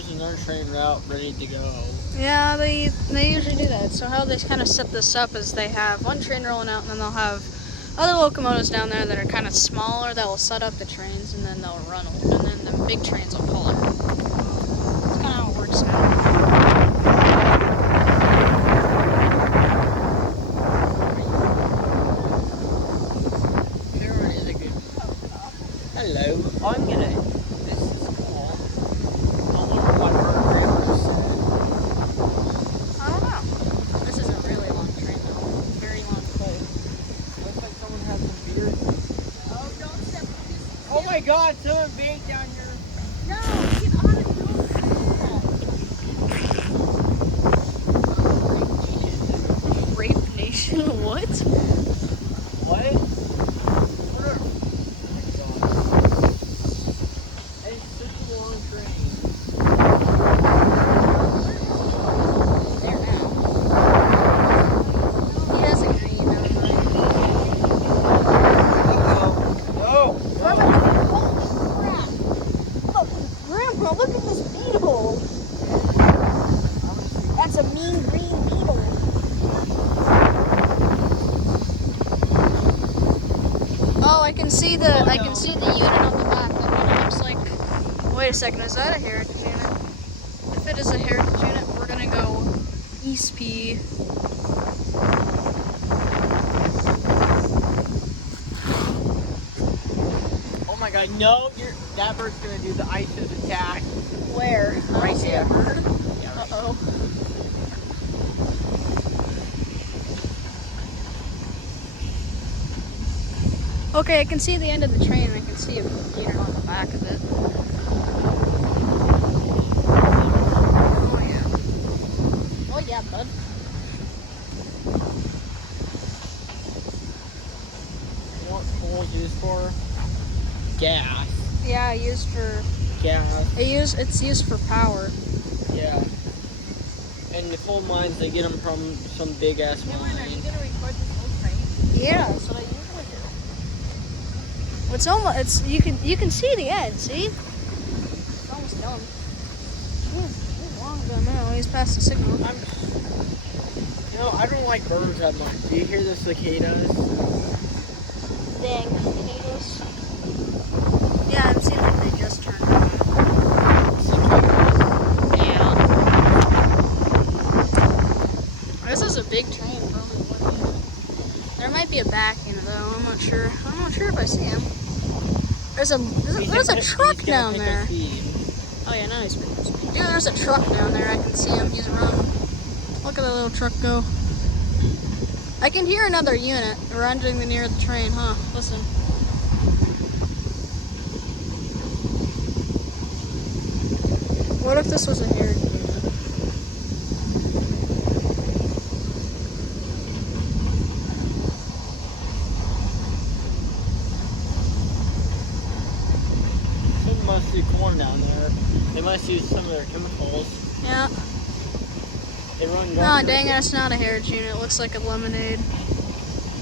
there's another train route ready to go. Yeah, they usually do that. So how they kind of set this up is they have one train rolling out, and then they'll have other locomotives down there that are kind of smaller that will set up the trains, and then they'll run them, and then the big trains will pull it. That's kind of how it works now. Sharon is a good. Hello. I'm gonna. This is cool. I wonder what her grandma said. I don't know. This is a really long train, though. Very long. Looks like someone has some beer. Oh, don't step on this. Oh my God! Someone baked down your. No, get on it. Don't. Rape Nation? What? What? What are... Oh my God. It's such a long train. There now. He doesn't hear you down there. No! Holy crap. Oh, Grandpa, look at this beetle. That's a mean green beetle. Oh, I can see the unit on the back. That kind of looks like. Wait a second, is that a heritage unit? If it is a heritage unit, we're gonna go East P. Oh my God, no! That bird's gonna do the ISIS attack. Where? Right there. Uh oh. Okay, I can see the end of the train, and I can see a unit on the back of it. Oh yeah. Oh yeah, bud. You know what coal is used for? Gas. Yeah, used for. Gas. It's used for power. Yeah. And the coal mines, they get them from some big ass Cameron, are you mine. going to record this whole train? Yeah, that's what I usually do. It's almost. You can see the end. See? It's almost done. He's long ago now. He's past the signal. I don't like birds that much. Do you hear the cicadas? Dang potatoes. Yeah, it seems like they just turned on. Yeah. This is a big train, probably one unit. There might be a back unit though. I'm not sure. I'm not sure if I see him. There's a truck down there. Oh yeah, now he's picking up speed. Dude, there's a truck down there. I can see him. He's running. Look at the little truck go. I can hear another unit running near the train, huh? Listen. What if this was a heritage unit? Some must do corn down there. They must use some of their chemicals. Yeah. They run. Oh, dang it, it's not a heritage unit. It looks like a lemonade.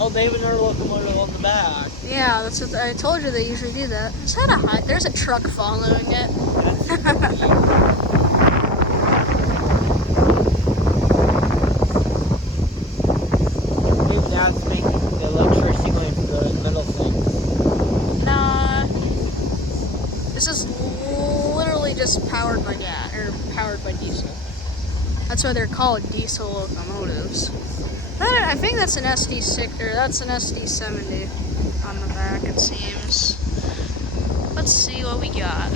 Oh, they have another locomotive on the back. Yeah, that's what I told you. They usually do that. Is that a high? There's a truck following it. Maybe that's making the electricity going for the metal thing. Nah. This is literally just powered by gas or powered by diesel. That's why they're called diesel locomotives. I think that's an SD6 or that's an SD70 on the back. It seems. Let's see what we got.